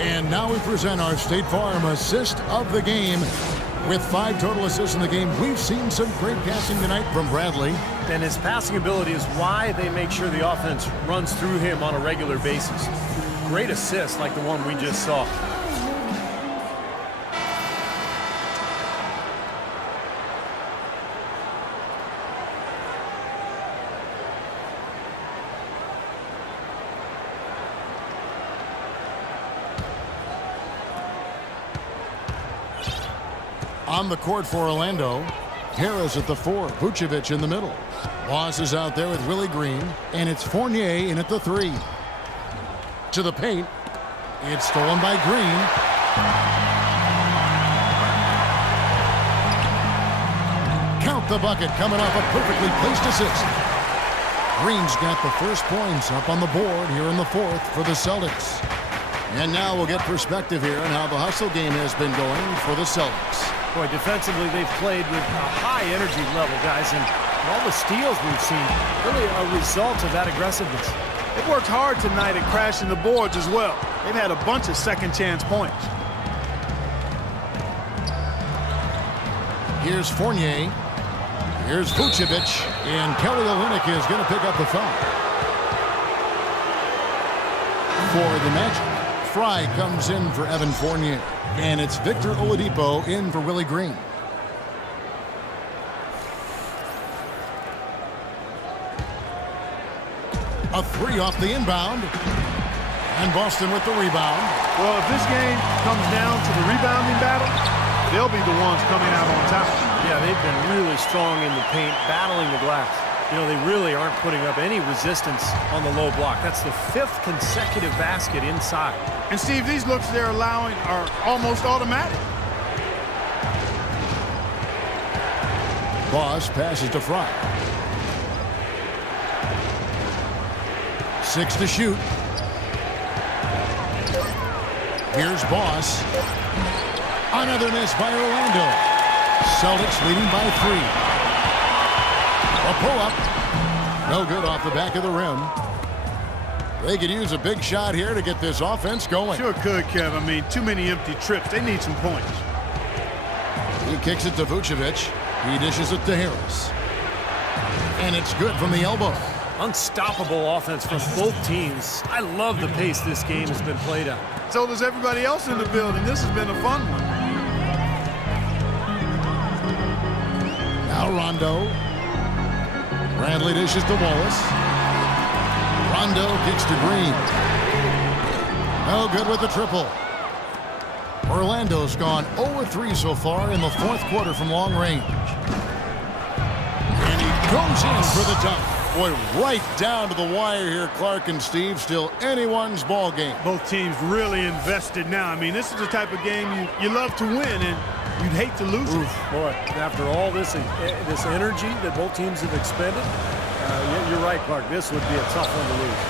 And now we present our State Farm assist of the game. With 5 total assists in the game, we've seen some great passing tonight from Bradley. And his passing ability is why they make sure the offense runs through him on a regular basis. Great assists like the one we just saw. On the court for Orlando, Harris at the 4, Vucevic in the middle. Boss is out there with Willie Green, and it's Fournier in at the 3. To the paint. It's stolen by Green. Count the bucket coming off a perfectly placed assist. Green's got the first points up on the board here in the 4th for the Celtics. And now we'll get perspective here on how the hustle game has been going for the Celtics. Boy, defensively, they've played with a high energy level, guys, and all the steals we've seen, really a result of that aggressiveness. They've worked hard tonight at crashing the boards as well. They've had a bunch of second chance points. Here's Fournier. Here's Vucevic, and Kelly Olynyk is going to pick up the foul. For the Magic, Fry comes in for Evan Fournier. And it's Victor Oladipo in for Willie Green. A 3 off the inbound. And Boston with the rebound. Well, if this game comes down to the rebounding battle, they'll be the ones coming out on top. Yeah, they've been really strong in the paint, battling the glass. You know, they really aren't putting up any resistance on the low block. That's the 5th consecutive basket inside. And, Steve, these looks they're allowing are almost automatic. Boss passes to Fry. 6 to shoot. Here's Boss. Another miss by Orlando. Celtics leading by 3. A pull-up. No good off the back of the rim. They could use a big shot here to get this offense going. Sure could, Kev. I mean, too many empty trips. They need some points. He kicks it to Vucevic. He dishes it to Harris. And it's good from the elbow. Unstoppable offense from both teams. I love the pace this game has been played at. So does everybody else in the building. This has been a fun one. Now Rondo. Bradley dishes to Wallace. Rondo kicks to Green. No good with the triple. Orlando's gone 0-3 so far in the 4th quarter from long range. And he goes in for the dunk. Boy, right down to the wire here, Clark and Steve. Still anyone's ball game. Both teams really invested now. I mean, this is the type of game you love to win, and you'd hate to lose it. Boy, after all this energy that both teams have expended, you're right, Clark. This would be a tough one to lose.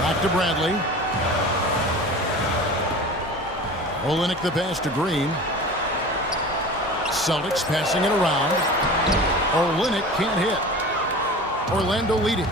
Back to Bradley. Olynyk the pass to Green. Celtics passing it around. Olynyk can't hit. Orlando leading.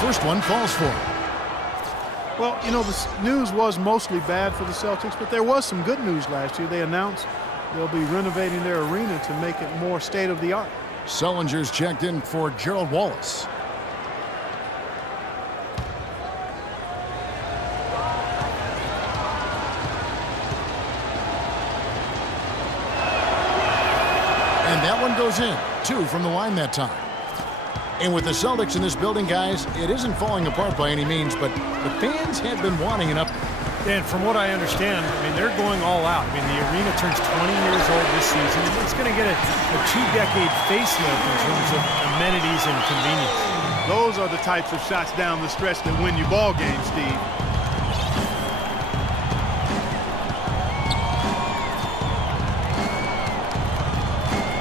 First one falls for him. Well, you know, the news was mostly bad for the Celtics, but there was some good news last year. They announced they'll be renovating their arena to make it more state-of-the-art. Sellinger's checked in for Gerald Wallace. And that one goes in. 2 from the line that time. And with the Celtics in this building, guys, it isn't falling apart by any means, but the fans have been wanting an upgrade. And from what I understand, I mean, they're going all out. I mean, the arena turns 20 years old this season, and it's going to get a 2-decade facelift in terms of amenities and convenience. Those are the types of shots down the stretch that win you ball games, Steve.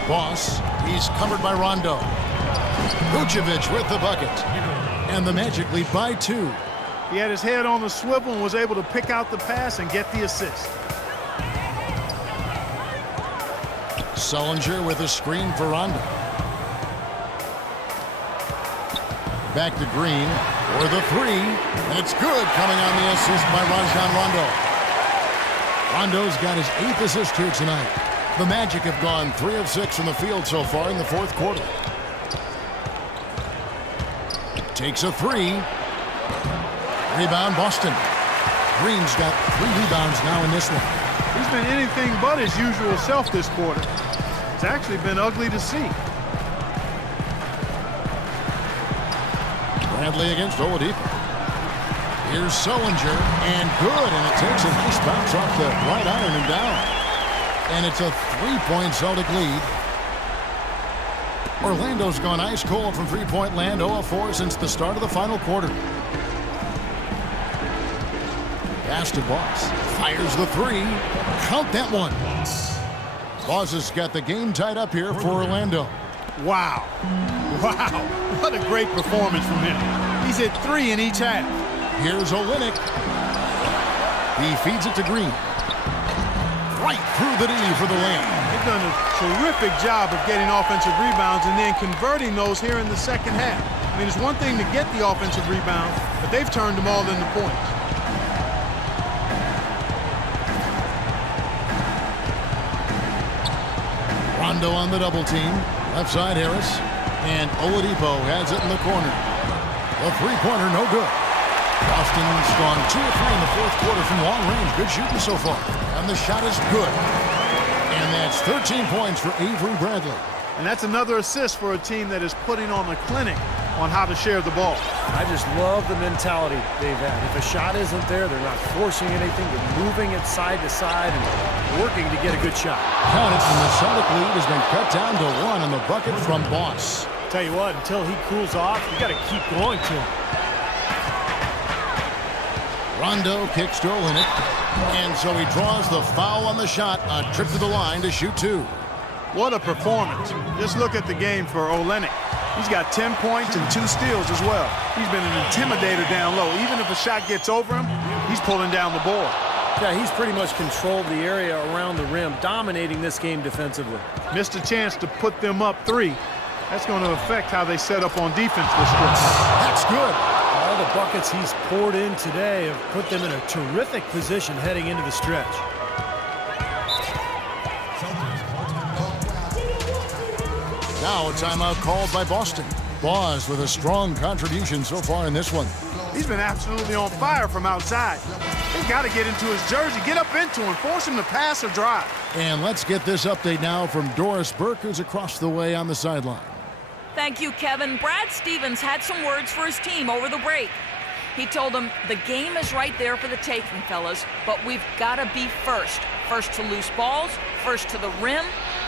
Boss, he's covered by Rondo. Vucevic with the bucket. And the Magic lead by 2. He had his head on the swivel and was able to pick out the pass and get the assist. Sullinger with a screen for Rondo. Back to Green for the 3. And it's good, coming on the assist by Rajon Rondo. Rondo's got his 8th assist here tonight. The Magic have gone 3 of 6 from the field so far in the 4th quarter. Takes a 3. Rebound, Boston. Green's got 3 rebounds now in this one. He's been anything but his usual self this quarter. It's actually been ugly to see. Bradley against Oladipo. Here's Sullinger, and good, and it takes a nice bounce off the right iron and down. And it's a 3-point Celtic lead. Orlando's gone ice cold from three-point land, 0 of 4 since the start of the final quarter. Pass to Boss. Fires the 3. Count that one. Boss has got the game tied up here for Orlando. Wow. Wow. What a great performance from him. He's hit 3 in each half. Here's Olynyk. He feeds it to Green. Right through the D for the layup. They've done a terrific job of getting offensive rebounds and then converting those here in the second half. I mean, it's one thing to get the offensive rebound, but they've turned them all into points. Rondo on the double team. Left side Harris. And Oladipo has it in the corner. A three-pointer, no good. Boston's gone 2 of 3 in the 4th quarter from long range. Good shooting so far. And the shot is good. And that's 13 points for Avery Bradley. And that's another assist for a team that is putting on a clinic on how to share the ball. I just love the mentality they've had. If a shot isn't there, they're not forcing anything. They're moving it side to side and working to get a good shot. Count it, and the Celtic lead has been cut down to 1 on the bucket from Boss. Tell you what, until he cools off, you got to keep going to him. Rondo kicks to Olynyk, and so he draws the foul on the shot. A trip to the line to shoot 2. What a performance. Just look at the game for Olynyk. He's got 10 points and 2 steals as well. He's been an intimidator down low. Even if a shot gets over him, he's pulling down the board. Yeah, he's pretty much controlled the area around the rim, dominating this game defensively. Missed a chance to put them up 3. That's going to affect how they set up on defense this stretch. That's good. All the buckets he's poured in today have put them in a terrific position heading into the stretch. Now a timeout called by Boston. Boss with a strong contribution so far in this one. He's been absolutely on fire from outside. They've got to get into his jersey, get up into him, force him to pass or drive. And let's get this update now from Doris Burke, who's across the way on the sideline. Thank you, Kevin. Brad Stevens had some words for his team over the break. He told them, the game is right there for the taking, fellas, but we've got to be first. First to loose balls, first to the rim.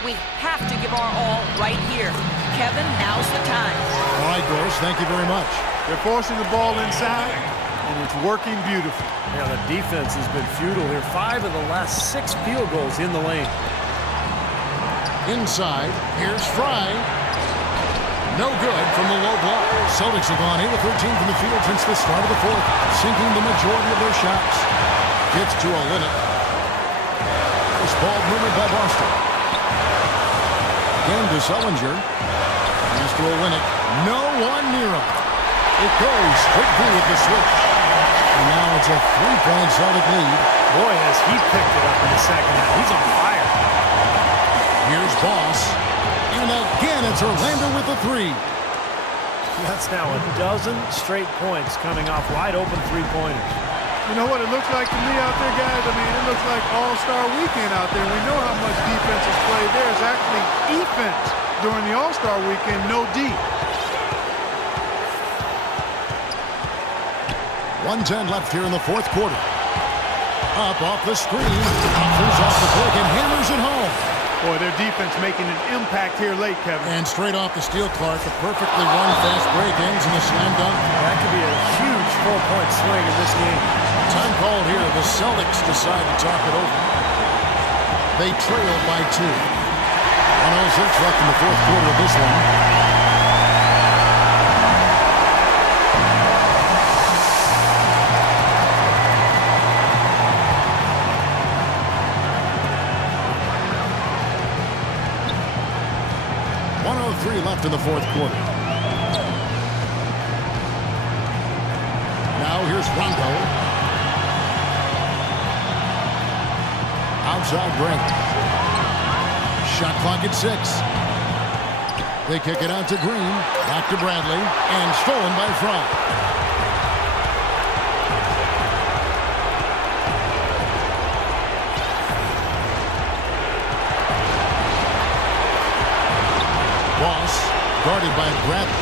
We have to give our all right here. Kevin, now's the time. All right, Doris, thank you very much. They're forcing the ball inside, and it's working beautifully. Yeah, the defense has been futile here. 5 of the last 6 field goals in the lane. Inside, here's Fry. No good from the low block. Celtics have gone 8 of 13 from the field since the start of the 4th, sinking the majority of their shots. Gets to Olynyk. This ball moved by Boston. Again to Sullinger. Here's to Olynyk. No one near him. It goes straight through with the switch. And now it's a 3-point Celtic lead. Boy, has he picked it up in the second half. He's on fire. Here's Boss. And again, it's Orlando with the 3. That's now a dozen straight points coming off wide open three-pointers. You know what it looks like to me out there, guys? I mean, it looks like All-Star Weekend out there. We know how much defense is played there. It's actually defense during the All-Star Weekend, no D. 1:10 left here in the 4th quarter. Up off the screen. Offers off the pick and hammers it home. Boy, their defense making an impact here late, Kevin. And straight off the steal, Clark, a perfectly run fast break ends in a slam dunk. That could be a huge 4-point swing in this game. Time called here. The Celtics decide to talk it over. They trail by 2. 1:06 left in the fourth quarter of this one. Left in the fourth quarter. Now here's Rondo. Outside break. Shot clock at 6. They kick it out to Green. Back to Bradley. And stolen by Fry. Guarded by Bradley.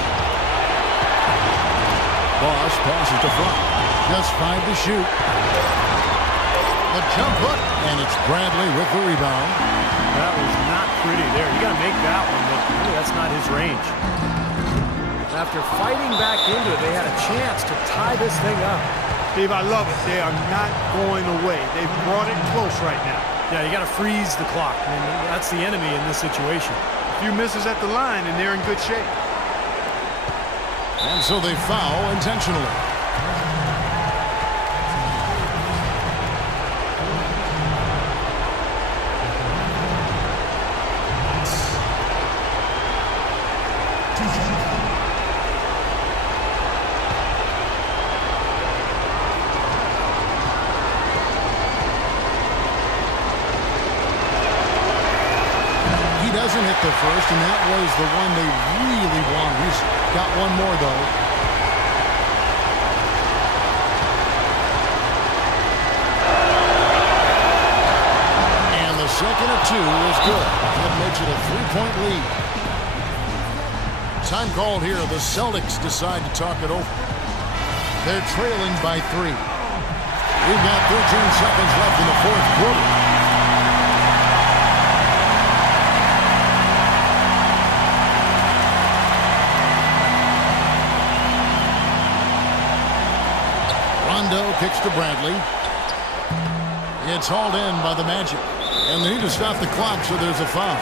Boss passes to Fry. Just 5 to shoot. A jump hook, and it's Bradley with the rebound. That was not pretty there. You got to make that one, but really, that's not his range. After fighting back into it, they had a chance to tie this thing up. Steve, I love it. They are not going away. They've brought it close right now. Yeah, you got to freeze the clock. I mean, that's the enemy in this situation. Few misses at the line, and they're in good shape. And so they foul intentionally. Doesn't hit the first, and that was the one they really wanted. He's got one more, though. And the second of 2 is good. That makes it a 3-point lead. Time called here. The Celtics decide to talk it over. They're trailing by 3. We've got 13 seconds left in the fourth quarter. Rondo kicks to Bradley. It's hauled in by the Magic. And they need to stop the clock, so there's a foul.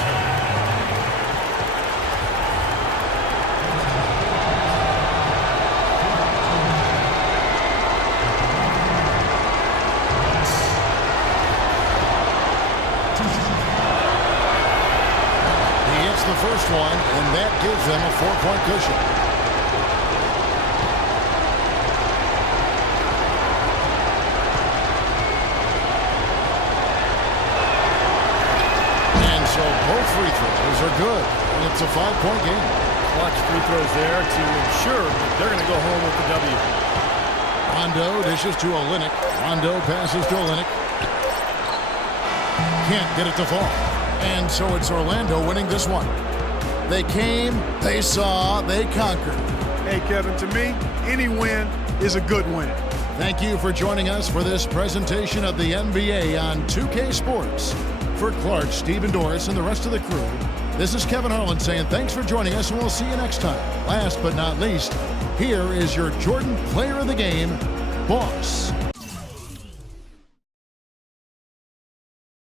He hits the first one, and that gives them a 4-point cushion. Both free throws are good, and it's a 5-point game. Clutch free throws there to ensure they're going to go home with the W. Rondo dishes to Olynyk. Rondo passes to Olynyk. Can't get it to fall. And so it's Orlando winning this one. They came, they saw, they conquered. Hey, Kevin, to me, any win is a good win. Thank you for joining us for this presentation of the NBA on 2K Sports. For Clark, Stephen Doris, and the rest of the crew, this is Kevin Harlan saying thanks for joining us, and we'll see you next time. Last but not least, here is your Jordan Player of the Game, Boss.